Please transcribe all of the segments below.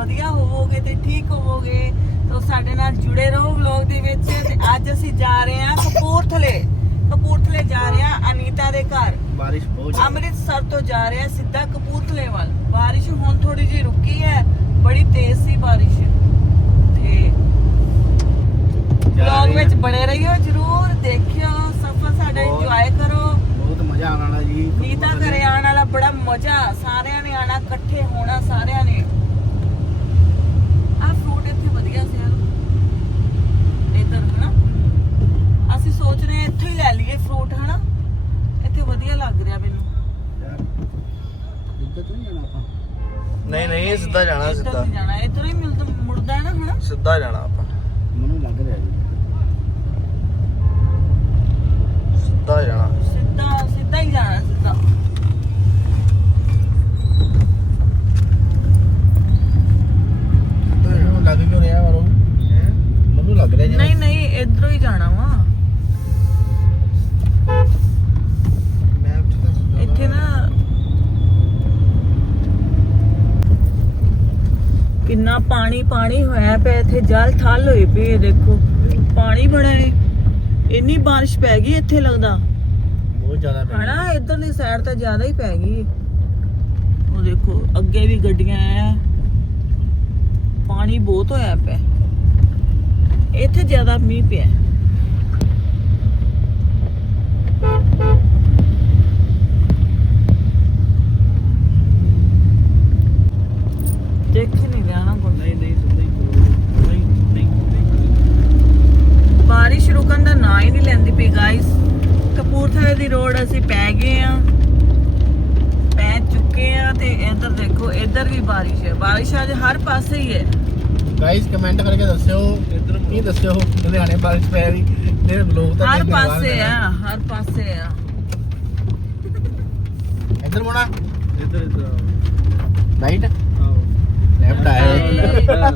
ਵਧੀਆ ਹੋਵੋਗੇ ਤੇ ਠੀਕ ਹੋਵੋਗੇ ਤਾਂ ਸਾਡੇ ਨਾਲ ਜੁੜੇ ਰਹੋ ਵਲੌਗ ਦੇ ਵਿੱਚ ਤੇ ਅੱਜ ਅਸੀਂ ਜਾ ਰਹੇ ਹਾਂ ਕਪੂਰਥਲੇ। ਕਪੂਰਥਲੇ ਜਾ ਰਹੇ ਹਾਂ ਅਨੀਤਾ ਦੇ ਘਰ। ਬਾਰਿਸ਼ ਬਹੁਤ ਜ਼ਿਆਦਾ। ਅੰਮ੍ਰਿਤਸਰ ਤੋਂ ਜਾ ਰਹੇ ਹਾਂ ਸਿੱਧਾ ਕਪੂਰਥਲੇ ਵੱਲ। ਬਾਰਿਸ਼ ਹੁਣ ਥੋੜੀ ਜਿਹੀ ਰੁਕੀ ਹੈ ਬੜੀ ਤੇਜ਼ ਸੀ ਬਾਰਿਸ਼। ਤੇ ਵਲੌਗ ਵਿੱਚ। ਬਣੇ ਰਹੀਓ ਜਰੂਰ ਦੇਖਿਓ ਸਫ਼ਰ ਸਾਡਾ ਇੰਜੋਏ ਕਰੋ। ਬਹੁਤ ਮਜ਼ਾ ਆਉਣ ਵਾਲਾ ਜੀ ਨੀਤਾ ਘਰੇ ਆਉਣ ਵਾਲਾ ਬੜਾ ਮਜ਼ਾ ਸਾਰਿਆਂ ਨੇ ਆਣਾ ਇਕੱਠੇ ਹੋਣਾ ਸਾਰਿਆਂ ਨੇ ਆ ਫਰੂਟ ਇੱਥੇ ਵਧੀਆ ਸੀ ਯਾਰ ਇਧਰ ਹਨਾ ਅਸੀਂ ਸੋਚ ਰਹੇ ਹਾਂ ਇੱਥੋਂ ਹੀ ਲੈ ਲਈਏ ਫਰੂਟ ਹਨਾ ਇੱਥੇ ਵਧੀਆ ਲੱਗ ਰਿਹਾ ਮੈਨੂੰ ਯਾਰ ਇੱਧਰ ਤੋਂ ਨਹੀਂ ਜਾਣਾ ਆਪਾਂ ਨਹੀਂ ਸਿੱਧਾ ਜਾਣਾ ਸਿੱਧਾ। ਜਾਣਾ ਇੱਧਰ ਹੀ ਮਿਲਦਾ ਮੁੜਦਾ ਹੈ ਨਾ ਹਨਾ ਸਿੱਧਾ ਜਾਣਾ ਆਪਾਂ ਮੈਨੂੰ ਲੱਗ ਰਿਹਾ ਜੀ ਸਿੱਧਾ ਜਾਣਾ ਸਿੱਧਾ ਸਿੱਧਾ ਹੀ ਜਾਣਾ ਸਿੱਧਾ ਮੈਨੂੰ ਲੱਗ ਕਿਉਂ ਰਿਹਾ ਵਾਰੋ ਮੈਨੂੰ ਲੱਗ ਰਿਹਾ ਨਹੀਂ ਨਹੀਂ ਇੱਧਰੋਂ ਹੀ ਜਾਣਾ ਵਾ ਮੈਪ ਚ ਤਾਂ ਸਿੱਧਾ ਇੱਥੇ ਨਾ ਕਿੰਨਾ ਪਾਣੀ ਹੋਇਆ ਪਿਆ ਇੱਥੇ ਜਲ ਥਲ ਹੋਈ ਪਈ ਦੇਖੋ। ਪਾਣੀ ਬੜਾ ਹੈ ਇੰਨੀ ਬਾਰਿਸ਼ ਪੈ ਗਈ ਇੱਥੇ ਲੱਗਦਾ। ਬਹੁਤ ਜ਼ਿਆਦਾ ਪੈ। ਹਨਾ ਇਧਰਲੀ ਸਾਈਡ ਤਾਂ ਜ਼ਿਆਦਾ ਹੀ ਪੈ ਗਈ ਉਹ ਦੇਖੋ ਅੱਗੇ ਵੀ ਗੱਡੀਆਂ ਆ ਪਾਣੀ ਬਹੁਤ ਹੋਇਆ ਪਿਆ। ਇੱਥੇ ਜ਼ਿਆਦਾ ਮੀਂਹ ਪਿਆ। ਦੇਖ ਨਹੀਂ ਰਿਹਾ ਨਾ ਕੋਈ ਨਹੀਂ ਨਹੀਂ ਸਿੱਧਾ ਹੀ ਕਰੋ ਨਹੀਂ ਨਹੀਂ ਨਹੀਂ ਬਾਰਿਸ਼ ਰੁਕਣ ਦਾ ਨਾਂ ਹੀ ਨਹੀਂ ਲੈਂਦੀ ਪਈ ਗਾਇਸ ਕਪੂਰਥਲੇ ਦੀ ਰੋਡ ਅਸੀਂ ਪੈ ਗਏ ਆ। ਪੈ ਚੁੱਕੇ ਆ ਤੇ ਇੱਧਰ ਦੇਖੋ ਇੱਧਰ ਵੀ ਬਾਰਿਸ਼ ਹੈ। ਬਾਰਿਸ਼ ਅੱਜ ਹਰ ਪਾਸੇ ਹੀ ਹੈ। ਗਾਇਸ ਕਮੈਂਟ ਕਰਕੇ ਦੱਸਿਓ ਕੀ ਦੱਸਿਓ ਲੁਧਿਆਣੇ ਬਾਰਿਸ਼ ਪੈ ਰਹੀ ਨੇ ਲੋਕ ਤਾਂ ਹਰ ਪਾਸੇ। ਆ ਹਰ ਪਾਸੇ ਆ। ਇੱਧਰ ਮੋਣਾ ਇੱਧਰ ਇੱਧਰ ਰਾਈਟ ਲੈਫਟ ਆਏ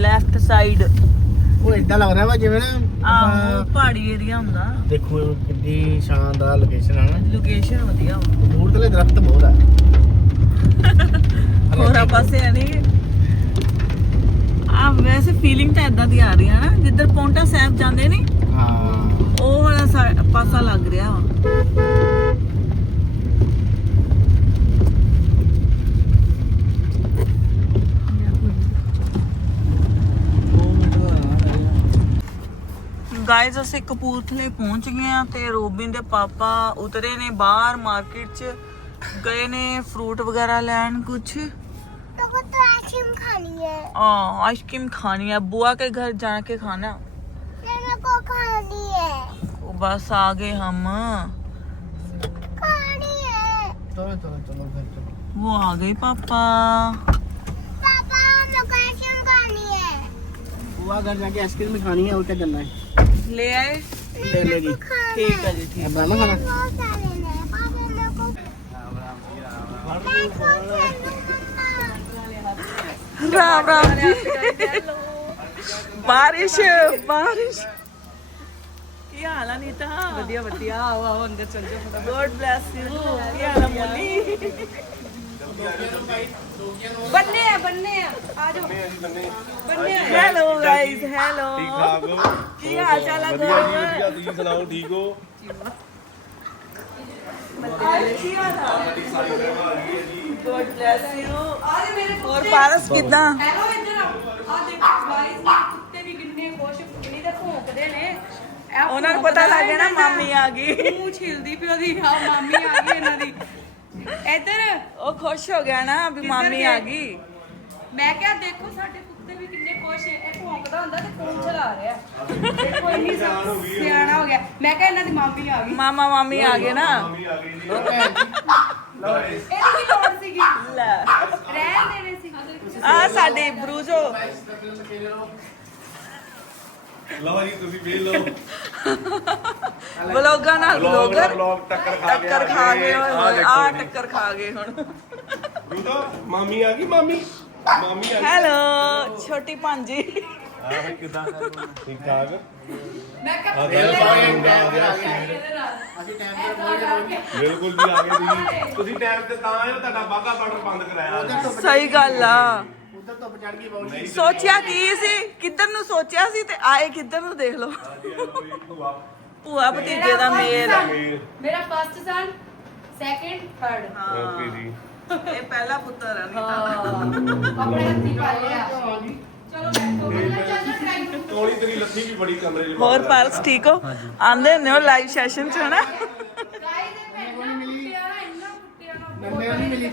ਲੈਫਟ ਸਾਈਡ ਉਹ ਇਦਾਂ ਲੱਗ ਰਿਹਾ ਵਾ ਜਿਵੇਂ ਨਾ ਆਹ ਪਹਾੜੀ ਏਰੀਆ ਹੁੰਦਾ। ਦੇਖੋ ਕਿੰਨੀ ਸ਼ਾਨਦਾਰ ਲੋਕੇਸ਼ਨ ਆ ਨਾ। ਲੋਕੇਸ਼ਨ ਵਧੀਆ ਵਾ। ਕਪੂਰਥਲੇ ਦਰਖਤ ਬਹੁਤ ਆ। ਹੋਰਾਂ ਪਾਸੇ ਆ ਨਹੀਂ ਆ ਵੈਸੇ ਫੀਲਿੰਗ ਤਾਂ ਇਦਾਂ ਦੀ ਆ ਰਹੀ ਹੈ ਨਾ ਜਿੱਧਰ ਪੌਂਟਾ ਸਾਹਿਬ ਜਾਂਦੇ ਨੇ ਹਾਂ। ਉਹ ਵਾਲਾ ਪਾਸਾ ਲੱਗ ਰਿਹਾ ਵਾ। ਗਾਇਜ਼ ਅਸੀਂ ਕਪੂਰਥਲੇ ਪਹੁੰਚ ਗਏ ਆ ਤੇ ਰੋਬਿਨ ਦੇ ਪਾਪਾ ਉਤਰੇ ਨੇ ਬਾਹਰ ਮਾਰਕੀਟ 'ਚ ਗਏ ਨੇ ਫਰੂਟ ਵਗੈਰਾ ਲੈਣ ਕੁਛ तो वो तो आइसक्रीम खानी है आ, आइसक्रीम खानी है बुआ के घर जाके खाना मेरे को खानी है वो बस आ गए हम खानी है ਚਲੋ ਚਲੋ ਚਲੋ ਫਿਰ ਚਲੋ वो आ गए पापा पापा मेरे को आइसक्रीम खानी है बुआ घर जाके आइसक्रीम भी खानी है और क्या करना है ले आए ले लेगी ठीक है जी ठीक अब बनाना खाना बहुत सारे हैं पापा मेरे को मैं कौन सा राम राम जी बारिश बारिश ਕੀ ਹਾਲ ਆ ਨੀਤਾ ਵਧੀਆ ਵਧੀਆ ਆਓ ਆਓ ਅੰਦਰ ਚੱਲ ਜਾਓ ਗੋਡ ਬlesਸ ਯੂ ਕੀ ਹਾਲ ਆ ਮੋਨੀ ਬੰਨੇ ਆ ਬੰਨੇ ਆ। ਆ ਜਾਓ। ਬੰਨੇ ਆ ਹੈਲੋ ਗਾਇਸ ਹੈਲੋ ਠੀਕ ਠਾਕ ਹੋ? ਕੀ ਹਾਲ ਚਾਲ ਆ ਗੋਡ ਤੁਸੀਂ ਸੁਣਾਓ ਠੀਕ ਹੋ? ਗੋਡ ਬlesਸ ਯੂ ਹੋਰ ਪਾਰਸ ਕਿਦਾਂ? ਹੈਲੋ ਇੱਧਰ ਆਓ। ਆ ਦੇਖੋ ਗਾਇਸ ਕੁੱਤੇ ਵੀ ਕਿੰਨੇ ਖੁਸ਼ ਫੁਗਣੀ ਤੇ ਭੌਂਕਦੇ ਨੇ। ਉਹਨਾਂ ਨੂੰ ਪਤਾ ਲੱਗ ਗਿਆ ਨਾ ਮਾਮੀ ਆ ਗਈ। ਮੂੰਹ ਛਿਲਦੀ ਪਈ ਉਹਦੀ ਆ ਮਾਮੀ ਆ ਗਈ ਇਹਨਾਂ ਦੀ। ਇੱਧਰ ਉਹ ਖੁਸ਼ ਹੋ ਗਿਆ ਨਾ ਵੀ ਮਾਮੀ ਆ ਗਈ। ਮੈਂ ਕਿਹਾ ਦੇਖੋ ਸਾਡੇ ਕੁੱਤੇ ਵੀ ਕਿੰਨੇ ਖੁਸ਼ ਹੈ। ਇਹ ਭੌਂਕਦਾ ਹੁੰਦਾ ਤੇ ਫੋਨ ਚਲਾ ਰਿਹਾ। ਦੇਖੋ ਇੰਨੀ ਸਿਆਣਾ ਹੋ ਗਿਆ। ਮੈਂ ਕਿਹਾ ਇਹਨਾਂ ਦੀ ਮਾਮੀ ਆ ਗਈ। ਮਾਮਾ ਮਾਮੀ ਆ ਗਏ ਨਾ। ਇਹਦੀ ਕੀ ਲੋੜ ਸੀਗੀ? ਲੈ। ਰਹਿਣ ਦੇਣੇ ਸੀ। ਆ ਸਾਡੇ ਬਰੂਜੋ। ਲਓ ਜੀ ਤੁਸੀਂ ਵੇਖ ਲਓ। ਬਲੌਗਾਂ ਨਾਲ ਬਲੌਗਰ ਵਲੌਗ ਟੱਕਰ ਖਾ ਗਿਆ। ਟੱਕਰ ਖਾ ਗਏ ਹੋਏ ਆ। ਟੱਕਰ ਖਾ ਗਏ ਹੁਣ। ਰੂਟੋ ਮਾਮੀ ਆ ਗਈ ਮਾਮੀ? ਮਾਮੀ ਆ ਗਈ। ਹੈਲੋ ਛੋਟੀ ਭਾਂਜੀ। ਆਹ ਕਿਦਾਂ ਠੀਕ ਠਾਕ? ਬਿਲਕੁਲ ਜੀ ਆ ਗਏ ਤੁਸੀਂ। ਤੁਸੀਂ ਟਾਈਮ ਤੇ ਤਾਂ ਆਏ ਹੋ, ਤੁਹਾਡਾ ਬਾਗਾ ਬਾਰਡਰ ਬੰਦ ਕਰਾਇਆ। ਸਹੀ ਗੱਲ ਆ। ਧੁੱਪ ਚੜ ਗਈ ਸੋਚਿਆ ਕੀ ਸੀ? ਕਿੱਧਰ ਨੂੰ ਸੋਚਿਆ ਸੀ ਤੇ ਆਏ ਕਿੱਧਰ ਨੂੰ ਦੇਖ ਲਓ। ਭੂਆ। ਭਤੀਜੇ ਦਾ ਮੇਲ। ਮੇਰਾ first son second third okay ਜੀ। ਇਹ ਪਹਿਲਾ ਪੁੱਤਰ ਹੈ। ਆਪਣੇ ਹੱਥੀ ਪਾਏ ਆ। ਚਲੋ ਬੈਠੋ ਪਹਿਲਾਂ ਚੱਲ ਟਰਾਈ ਕਰੋ ਤੋਲੀ ਤੇਰੀ ਲੱਥੀ ਵੀ ਬੜੀ ਕਮਰੇ ਦੀ ਹੋਰ ਪਾਰਸ ਠੀਕ ਹੋ? ਆਂਦੇ ਹੁੰਦੇ ਹੋ ਲਾਈਵ ਸੈਸ਼ਨ ਚ ਹਨਾ? ਗਾਈ ਦੇ ਭੇਜਣਾ ਕੁੱਤਿਆਂ ਨਾ ਇੰਨਾ ਮਿਲੀ।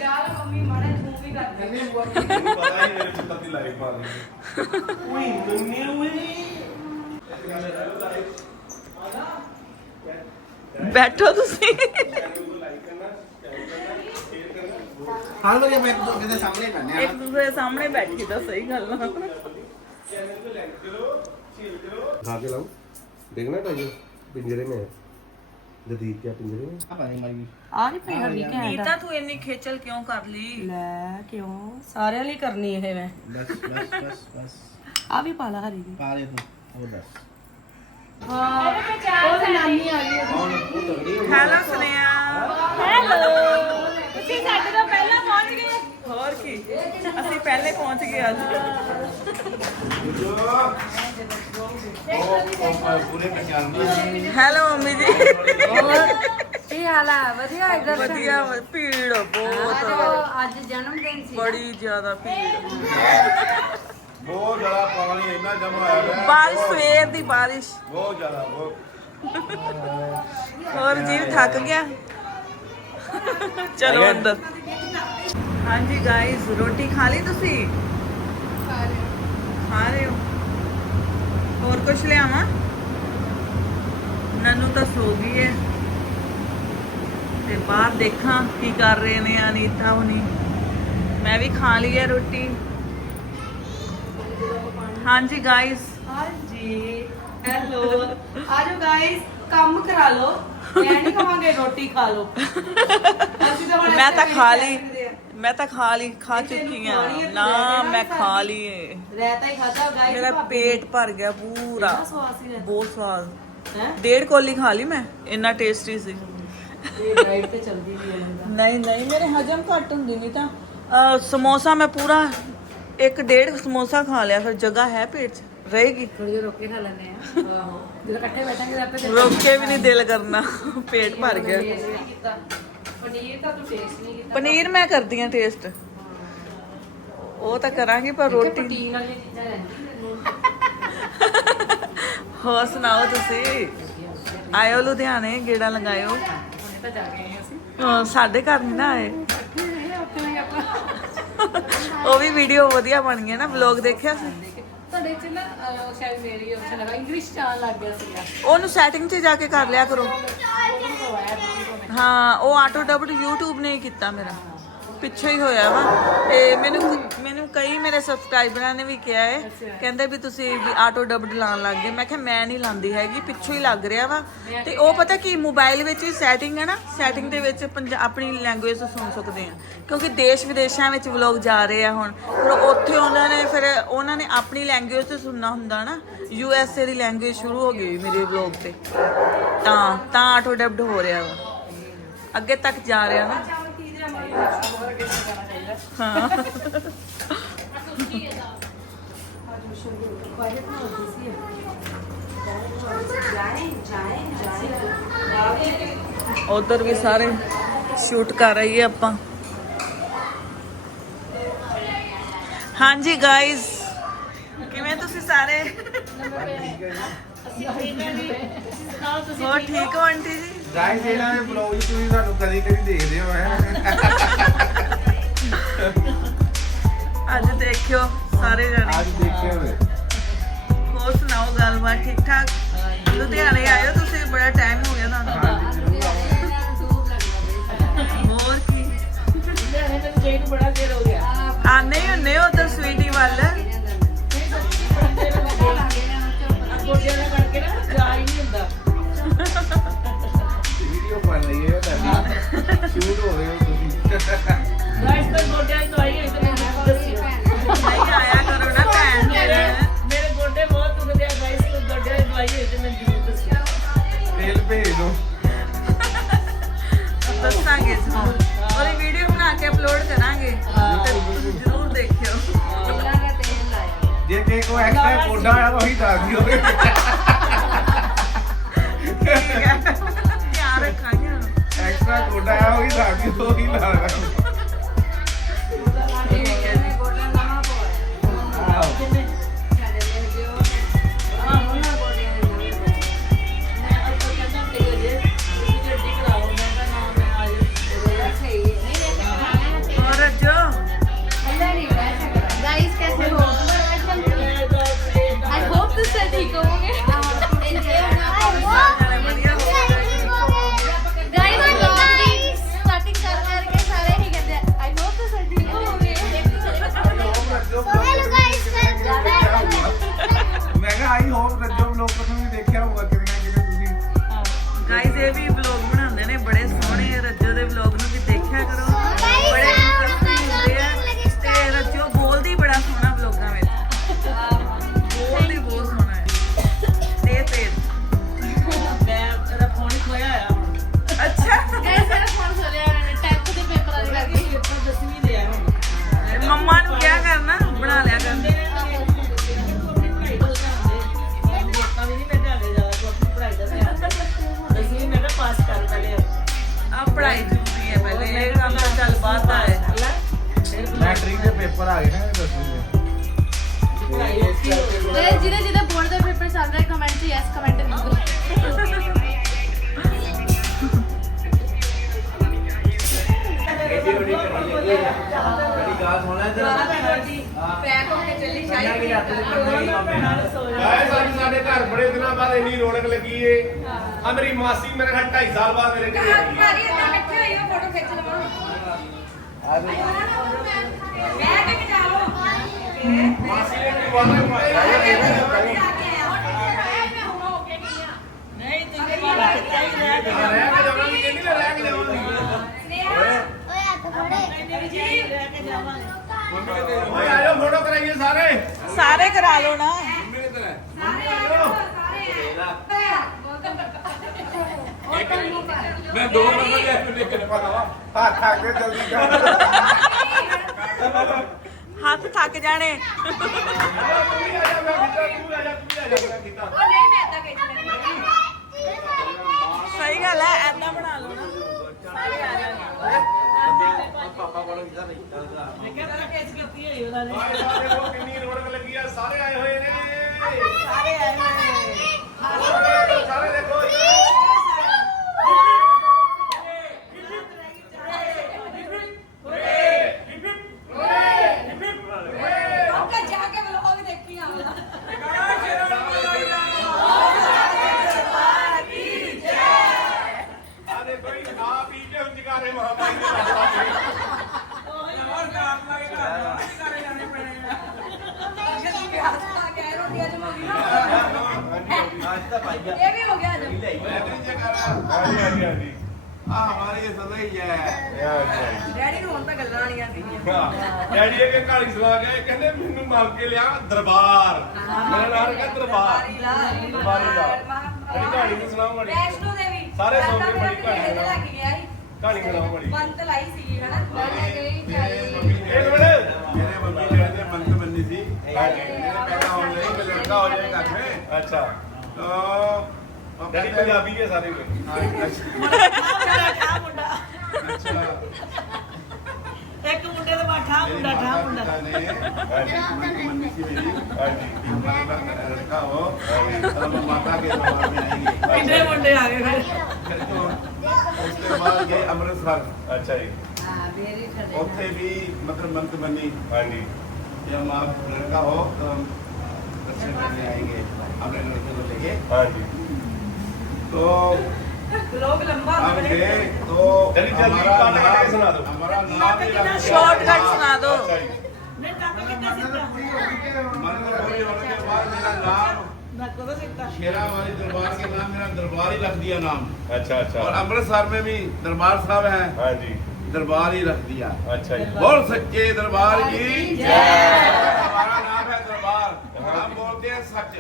ਯਾਰ ਮੰਮੀ ਮਾੜਾ ਤੂੰ ਵੀ ਕਰ ਦੇ ਨੰਨੇ ਬੁਆ ਤੈਨੂੰ ਪਤਾ ਹੀ ਮੇਰੇ ਪੁੱਤਰ ਦੀ ਲਾਈਫ ਆ ਰਹੀ ਉਈ ਨੰਨੇ ਉਈ ਬੈਠੋ ਤੁਸੀਂ ਹਾਂ ਵਧੀਆ ਮੈਂ ਇੱਕ ਦੂਜੇ ਦੇ ਸਾਹਮਣੇ ਕਰਨੇ ਇੱਕ ਦੂਸਰੇ ਦੇ ਸਾਹਮਣੇ ਬੈਠੀ ਤਾਂ ਸਹੀ ਗੱਲ ਆ खा के लाऊं देखना चाहिए पिंजरे में है ਦਦੀਪ ਕਿਆ ਪਿੰਜਰੇ ਵਿੱਚ ਆ ਪਾਣੀ ਮਾਈ ਆ ਨਹੀਂ ਪਈ ਹਰੀ ਘੈਂਟ ਆ। ਤੂੰ ਇੰਨੀ ਖੇਚਲ ਕਿਉਂ ਕਰ ਲਈ ਲੈ ਕਿਉਂ ਸਾਰਿਆਂ ਲਈ ਕਰਨੀ ਇਹ ਮੈਂ ਬਸ ਬਸ ਬਸ ਬਸ ਆ ਵੀ ਪਾ ਲਾ ਹਰੀ ਦੀ ਪਾ ਦੇ ਤੂੰ ਹੋਰ ਦੱਸ ਹਾਂ ਉਹ ਤੇ ਨਾਨੀ ਆ ਗਈ ਹੈਲੋ ਸੁਨਿਆ ਹੈਲੋ ਤੁਸੀਂ ਸਾਡੇ ਸੀ ਅਸੀਂ ਪਹਿਲੇ ਪਹੁੰਚ ਗਏ ਅੱਜ। ਹੈਲੋ ਮੰਮੀ ਜੀ। ਕੀ ਹਾਲ ਆ? ਵਧੀਆ ਇਧਰ ਵਧੀਆ ਭੀੜ ਬਹੁਤ। ਅੱਜ ਜਨਮ ਦਿਨ ਸੀ ਬੜੀ ਜ਼ਿਆਦਾ ਭੀੜ। ਬਹੁਤ ਜ਼ਿਆਦਾ ਪਾਣੀ ਇੰਨਾ ਜਮਾ ਹੋਇਆ। ਹੈ ਬਾਰਿਸ਼ ਸਵੇਰ ਦੀ ਬਾਰਿਸ਼। ਬਹੁਤ ਜ਼ਿਆਦਾ ਹੋਰ ਜੀਵ ਥੱਕ ਗਿਆ? ਚਲੋ ਅੰਦਰ। ਹਾਂਜੀ ਗਾਇਸ ਰੋਟੀ ਖਾ ਲਈ ਤੁਸੀਂ? ਖਾ ਰਹੇ ਹੋ? ਹੋਰ ਕੁਝ ਲਿਆਵਾਂ? ਨਨੂ ਤਾਂ ਸੋ ਗਈ ਹੈ। ਤੇ ਬਾਹਰ ਦੇਖਾਂ ਕੀ ਕਰ ਰਹੇ ਨੇ ਅਨੀਤਾ ਹੁਣੀ। ਮੈਂ ਵੀ ਖਾ ਲਈ ਹੈ ਰੋਟੀ। ਹਾਂਜੀ ਗਾਇਸ ਹਾਂਜੀ। ਹੈਲੋ ਆਜੋ ਗਾਇਸ ਕੰਮ ਕਰਾ ਲਓ। ਮੈਂ ਨਹੀਂ ਕਹਾਂਗੇ ਰੋਟੀ ਖਾ ਲਓ। ਅਸੀਂ ਤਾਂ ਹੁਣ ਮੈਂ ਤਾਂ ਖਾ ਲਈ। ਮੈਂ ਤਾਂ ਖਾ ਲਈ ਖਾ ਚੁੱਕੀ ਆ ਨਾ ਮੈਂ ਖਾ। ਲਈ। ਰਹਿਤਾ ਹੀ ਖਾਦਾ ਗਾਇਸ ਮੇਰਾ ਪੇਟ ਭਰ ਗਿਆ ਪੂਰਾ। ਬਹੁਤ ਸਵਾਦ। ਹੈ? ਡੇਢ ਕੋਲੀ ਖਾ ਲਈ ਮੈਂ। ਇੰਨਾ ਟੇਸਟੀ ਸੀ। ਇਹ ਡਾਈਟ ਤੇ ਚਲਦੀ ਵੀ ਹੈ ਨਹੀਂ ਨਹੀਂ ਮੇਰੇ ਹਜਮ ਘੱਟ ਹੁੰਦੀ ਨਹੀਂ ਤਾਂ ਸਮੋਸਾ ਮੈਂ ਪੂਰਾ ਇੱਕ ਡੇਢ ਸਮੋਸਾ ਖਾ ਲਿਆ ਫਿਰ ਜਗ੍ਹਾ ਹੈ ਪੇਟ 'ਚ ਰਹੇਗੀ। ਥੋੜੀ ਜਿਹੀ ਰੋਕ ਕੇ ਖਾ ਲੈਂਦੇ ਆ ਆਹੋ। ਜਦੋਂ ਇਕੱਠੇ ਬੈਠਾਂਗੇ ਤਾਂ ਆਪੇ ਰੋਕ ਕੇ ਵੀ ਨਹੀਂ ਦਿਲ ਕਰਨਾ। ਪੇਟ ਭਰ ਗਿਆ। ਪਨੀਰ ਤਾਂ ਤੂੰ ਟੇਸਟ ਨਹੀਂ ਕੀਤਾ। ਪਨੀਰ ਮੈਂ ਕਰਦੀ ਆ ਟੇਸਟ ਉਹ ਤਾਂ ਕਰਾਂਗੀ ਪਰ ਰੋਟੀ ਪ੍ਰੋਟੀਨ ਵਾਲੀਆਂ ਚੀਜ਼ਾਂ ਹੋਰ ਸੁਣਾਓ ਤੁਸੀਂ? ਆਇਓ ਲੁਧਿਆਣੇ ਗੇੜਾ ਲਗਾਇਓ। ਹੁਣੇ ਤਾਂ ਜਾ ਕੇ ਆਏ ਅਸੀਂ। ਹਾਂ, ਸਾਡੇ ਘਰ ਨਹੀਂ ਨਾ ਆਏ। ਉਹ ਵੀ ਵੀਡੀਓ ਵਧੀਆ ਬਣ ਗਈ ਨਾ ਵਲੌਗ ਦੇਖਿਆ ਸੀ? ਤੁਹਾਡੇ ਚ ਨਾ ਅਹ, ਸ਼ਾਇਦ ਮੇਰੀ ਆਪਸ਼ਨ ਲਗਾ ਇੰਗਲਿਸ਼ ਚਾਲ ਲੱਗ ਗਿਆ ਸੀਗਾ। ਉਹਨੂੰ ਸੈਟਿੰਗ 'ਚ ਜਾ ਕੇ ਕਰ ਲਿਆ ਕਰੋ। ਹਾਂ, ਉਹ ਆਟੋ ਡਬਡ YouTube ਨੇ ਹੀ ਕੀਤਾ ਮੇਰਾ। ਪਿੱਛੇ ਹੀ ਹੋਇਆ ਵਾ। ਤੇ ਮੈਨੂੰ ਮੈਨੂੰ ਕਈ ਮੇਰੇ ਸਬਸਕ੍ਰਾਈਬਰਾਂ ਨੇ ਵੀ ਕਿਹਾ ਹੈ ਕਹਿੰਦੇ ਵੀ ਤੁਸੀਂ ਵੀ ਆਟੋ ਡਬਡ ਲਾਉਣ ਲੱਗ ਗਏ। ਮੈਂ ਕਿਹਾ, ਮੈਂ ਨਹੀਂ ਲਾਉਂਦੀ ਹੈਗੀ, ਪਿੱਛੋਂ ਹੀ ਲੱਗ ਰਿਹਾ ਵਾ। ਤੇ ਉਹ ਪਤਾ ਕੀ ਮੋਬਾਈਲ ਵਿੱਚ ਹੀ ਸੈਟਿੰਗ ਹੈ ਨਾ ਸੈਟਿੰਗ ਦੇ ਵਿੱਚ ਪੰਜਾ- ਆਪਣੀ ਲੈਂਗੁਏਜ ਸੁਣ ਸਕਦੇ ਆ ਕਿਉਂਕਿ ਦੇਸ਼ ਵਿਦੇਸ਼ਾਂ ਵਿੱਚ ਵਲੌਗ ਜਾ ਰਹੇ ਆ ਹੁਣ। ਫਿਰ ਉੱਥੇ ਉਹਨਾਂ ਨੇ, ਫਿਰ ਉਹਨਾਂ ਨੇ ਆਪਣੀ ਲੈਂਗੁਏਜ ਤੇ ਸੁਣਨਾ ਹੁੰਦਾ ਨਾ। ਯੂ ਐਸ ਏ ਦੀ ਲੈਂਗੁਏਜ ਸ਼ੁਰੂ ਹੋ ਗਈ ਮੇਰੇ ਵਲੌਗ ਤੇ। ਤਾਂ ਤਾਂ ਆਟੋ ਡਬਡ ਹੋ ਰਿਹਾ ਵਾ। ਅੱਗੇ ਤੱਕ ਜਾ ਰਿਹਾ ਨਾ। ਚਾਵਲ ਕੀ ਦੇ ਮਾਰੀ ਸ਼ੂਗਰ ਕਿਸ ਕਰਨਾ ਚਾਹੀਦਾ? ਹਾਂ। ਉਧਰ ਵੀ ਸਾਰੇ ਸ਼ੂਟ ਕਰ ਰਹੀ ਹੈ ਆਪਾਂ। ਹਾਂਜੀ ਗਾਇਸ ਕਿਵੇਂ ਤੁਸੀਂ ਸਾਰੇ? ਹੋਰ ਠੀਕ ਹੋ? ਆਂਟੀ ਜੀ? ਗਾਇਸ ਇਹਨਾਂ ਦੇ ਬਲੌਗ ਹੀ ਤੁਸੀਂ ਸਾਨੂੰ ਕਦੀ ਕਦੀ ਦੇਖਦੇ ਹੋ ਹੈ। ਅੱਜ ਦੇਖਿਓ ਸਾਰੇ ਜਣੇ। ਅੱਜ ਦੇਖੇ ਹੋਏ ਹੋਰ ਸੁਣਾਓ ਗੱਲਬਾਤ ਠੀਕ ਠਾਕ ਲੁਧਿਆਣੇ ਆਇਓ ਤੁਸੀਂ? ਬੜਾ ਟਾਈਮ ਹੋ ਗਿਆ ਤੁਹਾਨੂੰ। ਦੱਸਾਂਗੇ ਜ਼ਰੂਰ ਉਹਦੀ ਵੀਡੀਓ ਬਣਾ ਕੇ ਅਪਲੋਡ ਕਰਾਂਗੇ ਤੇ ਜ਼ਰੂਰ ਦੇਖਿਓ ਜੇ ਕਿਸੇ ਕੋ ਐਕਸਟਰਾ ਕੋਡਾ ਆ ਤਾਂ ਉਹੀ ਦੱਸ ਦਿਓ ਧਿਆਨ ਰੱਖਾਂਗੇ ਹੁਣ। ਐਕਸਟਰਾ ਕੋਡਾ ਆ ਉਹੀ ਦੱਸ ਦਿਓ ਉਹੀ ਲਾ ਲਾਂਗੇ ਹੋਰ ਤੇ ਜਿਹਦੇ ਜਿਹਦੇ ਬੋਰਡ ਦੇ ਪੇਪਰ ਚੱਲ ਰਿਹਾ ਕਮੈਂਟ ਤੇ ਯੈਸ ਕਮੈਂਟ ਹਾਏ ਸਾਡੀ ਸਾਡੇ ਘਰ ਬੜੇ ਦਿਨਾਂ ਬਾਅਦ ਇੰਨੀ ਰੌਣਕ ਲੱਗੀ ਏ ਆ ਮੇਰੀ ਮਾਸੀ ਮੇਰੇ ਨਾਲ 2.5 ਸਾਲ ਬਾਅਦ ਮੇਰੇ ਘਰੇ ਆਈ ਹੈ। ਮੈਂ ਕਿ ਜਾ ਲਓ ਮਾਸੀ ਨੇ ਕੋਈ ਵਾਦਾ ਨਹੀਂ ਪਾਇਆ ਨਹੀਂ ਤੁਸੀਂ ਰਹਿ ਕੇ ਰਹਿ ਕੇ ਜਾਵਾਂਗੀ ਹੱਥ ਥੱਕ ਜਾਣੇ। ਤੂੰ ਵੀ ਆ ਜਾ ਮੈਂ ਖਿੱਚਾਂ ਤੂੰ ਆ ਜਾ ਤੂੰ ਵੀ ਆ ਜਾ ਮੈਂ ਖਿੱਚਾਂ ਉਹ ਨਹੀਂ ਮੈਂ ਇਦਾਂ ਖਿੱਚ ਲੈਣੀ ਸਹੀ ਗੱਲ ਹੈ ਐਦਾਂ ਬਣਾ ਲਓ ਨਾ। ਸਾਰੇ ਆ ਜਾਣਗੇ ਪਾਪਾ ਕੋਲੋਂ ਕਿਦਾਂ ਨਹੀਂ। ਮੈਂ ਕਿਹਾ ਤਾਂ ਖਿੱਚ ਕੀਤੀ ਹੋਈ ਉਹਨਾਂ ਨੇ ਆਏ ਸਾਰੇ ਦੇਖੋ ਕਿੰਨੀ ਰੌਣਕ ਲੱਗੀ ਆ ਸਾਰੇ ਆਏ ਹੋਏ ਨੇ ਸਾਰੇ ਆਏ ਹੋਏ ਨੇ ਸਾਰੇ- ਸਾਰੇ ਦੇਖੋ ਪੱਕਾ ਜਾ ਕੇ ਵਲੌਗ ਦੇਖੀ ਆਵਾਂ ਆ ਦੇਖੋ ਇਹ ਆ ਪੀ ਕੇ ਹੁਣ ਜਗਾਰੇ ਮਹਾਮਾਰੀ ਦੇ ਨਾਲ ਰੋਟੀਆਂ ਜਮਾਉਣੀ ਇਹ ਵੀ ਹੋ ਗਿਆ ਅੱਜ ਹਾਂਜੀ ਹਾਂਜੀ ਹਾਂਜੀ ਆ ਹਮਾਰੇ ਇਹ ਸਦਾ ਹੀ ਹੈ ਡੈਡੀ ਨੂੰ ਹੁਣ ਤਾਂ ਗੱਲਾਂ ਨਹੀਂ ਆਉਂਦੀਆਂ ਡੈਡੀ ਇਹ ਕਿ ਕਹਾਣੀ ਸੁਣਾ ਗਿਆ ਇਹ ਕਹਿੰਦੇ ਮੈਨੂੰ ਮੰਗ ਕੇ ਲਿਆ ਦਰਬਾਰ ਮੇਰਾ ਨਾਮ ਹੈ ਦਰਬਾਰ ਦਰਬਾਰੀ ਦਾ ਜਿਹੜੀ ਕਹਾਣੀ ਨੂੰ ਸੁਣਾਓ ਬੜੀ ਵੈਸ਼ਨੋ ਦੇਵੀ ਸਾਰੇ ਪਹਿਲਾਂ ਸੌਂਦੇ ਬੜੀ ਮੇਰਾ ਕਹਾਣੀ ਭਤੀਜੇ ਦੇ ਲੱਗ ਗਿਆ ਸੀ ਕਹਾਣੀ ਸੁਣਾਓ ਬੜੀ ਬੰਤ ਲਾਈ ਸੀਗੀ ਹਨਾ ਇੱਕ ਮਿੰਟ मेरे मम्मी डैडी ने मंत्र बननी थी मेरे पैदा होने नहीं मैं लड़का हो जाएगा घर में ਅੱਛਾ तो वो ਡੈਡੀ कहते- ਪੰਜਾਬੀ ਦੇ ਸਾਰੇ ਕੋਈ हाँ, अच्छा ਠਾ ਮੁੰਡਾ अच्छा ਇੱਕ ਮੁੰਡੇ ਦੇ ਬਾਠਾ मेरे ਮੁੰਡਾ ਠਾ माता ਮੁੰਡਾ पिता ने मंत्र बननी थी मेरी कि हमारा लड़का हो तो हम माता के दरबार में आएंगे ਕਿੰਨੇ ਮੁੰਡੇ ਆ ਗਏ ਫਿਰ फिर तो उसके बाद गए अमृतसर ਅੱਛਾ ਜੀ ਉੱਥੇ ਵੀ ਮਤਲਬ ਮੰਤ ਬਣੀ ਹਾਂਜੀ कि हम आप लड़का हो तो हम दर्शन करने आएंगे अपने लड़के को लेके ਹਾਂਜੀ तो लंबा तो जल्दी जल्दी सुना दो। हमारा नाम हाँ, सुना दो। मैं काका कितना सीधा पूरी होने के बाद मेरा नाम दरबार अच्छा, अच्छा। अमृतसर में भी दरबार साहब है। हाँ दरबार ही रख दिया। अच्छा बोल सच्चे दरबार की। दरबार। हाँ हम बोलते हैं सच।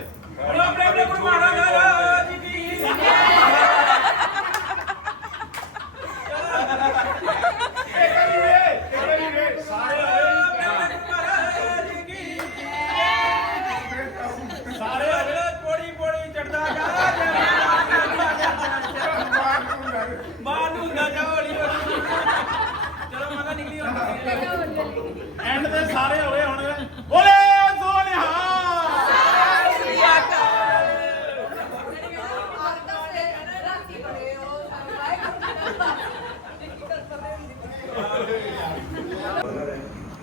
ਐਂਡ ਤੇ ਸਾਰੇ ਹੋਏ ਹੁਣ ਬੋਲੇ ਸੋਨਿਹਾ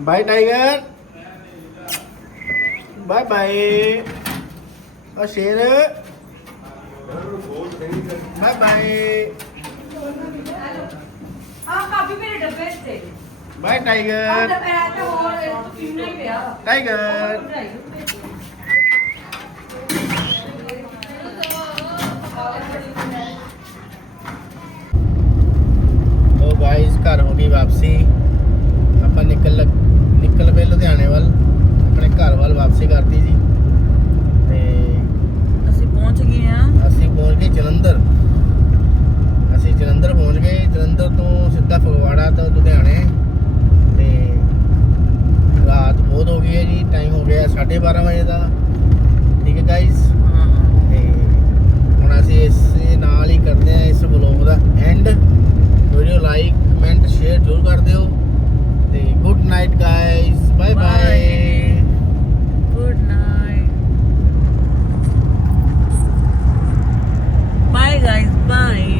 ਬਾਏ ਟਾਈਗਰ ਬਾਏ ਬਾਏ ਆ ਸ਼ੇਰ ਬਾਏ ਬਾਏ ਆ ਕਾਫੀ ਮੇਰੇ ਡੱਬੇ ਤੇ ਬਾਏ ਟਾਈਗਰ। ਤਾਂ ਟਾਈਗਰ। ਤੋ ਗਾਇਸ ਘਰ ਹੋ ਗਈ ਵਾਪਸੀ। ਆਪਾਂ ਨਿਕਲ ਨਿਕਲ ਪਏ ਲੁਧਿਆਣੇ ਵੱਲ। ਆਪਣੇ ਘਰ ਵੱਲ ਵਾਪਸੀ ਕਰਤੀ ਜੀ। ਤੇ ਅਸੀਂ ਪਹੁੰਚ ਗਏ ਆ ਅਸੀਂ ਪਹੁੰਚ ਗਏ ਜਲੰਧਰ। ਅਸੀਂ ਜਲੰਧਰ ਪਹੁੰਚ ਗਏ। ਜਲੰਧਰ ਤੋਂ ਸਿੱਧਾ ਫਗਵਾੜਾ ਤੋਂ ਲੁਧਿਆਣੇ। ਰਾਤ ਬਹੁਤ ਹੋ ਗਈ ਹੈ ਜੀ ਟਾਈਮ ਹੋ ਗਿਆ 12:30 ਵਜੇ ਦਾ। ਠੀਕ ਹੈ ਗਾਇਸ ਤੇ ਹੁਣ ਅਸੀਂ ਇਸ ਨਾਲ ਹੀ ਕਰਦੇ ਹਾਂ ਇਸ ਬਲੌਗ ਦਾ end video like comment share ਜ਼ਰੂਰ ਕਰ ਦਿਓ। ਤੇ good night guys bye bye good night bye guys bye